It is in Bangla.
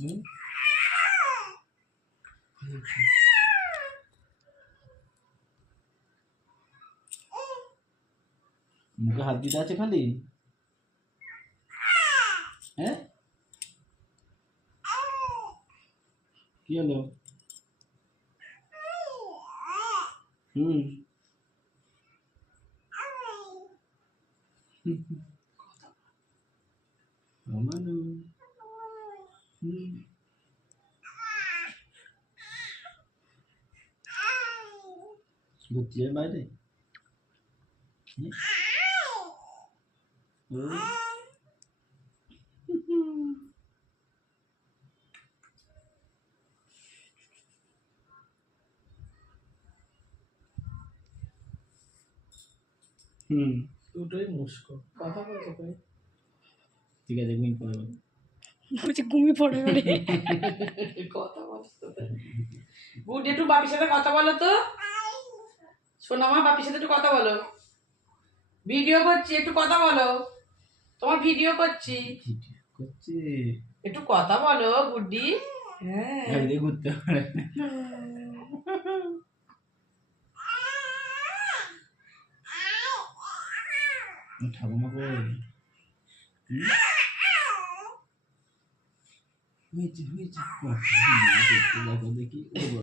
হুম মুখে হাত দিতে আছে খালি। হ্যাঁ কি হলো? হুম রমানু হুম ঘুরতে যায় বাইরে। ও হুম দুটোই মুস্কো কথা বলছো তুমি। ঠিক আছে ঘুমিয়ে পড়ে বলো। বলছি ঘুমিয়ে পড়ে মানে কথা বলছো গুড, একটু বাপির সাথে কথা বলো তো। শোনো মা, বাপির সাথে একটু কথা বলো। ভিডিও করছি, একটু কথা বলো। তোমার ভিডিও করছি, করছে একটু কথা বলো গুড্ডি। হ্যাঁ বাইরে ঘুরতে পারে। ঠাকুমা কই? হয়েছে হয়েছে দেখো দেখি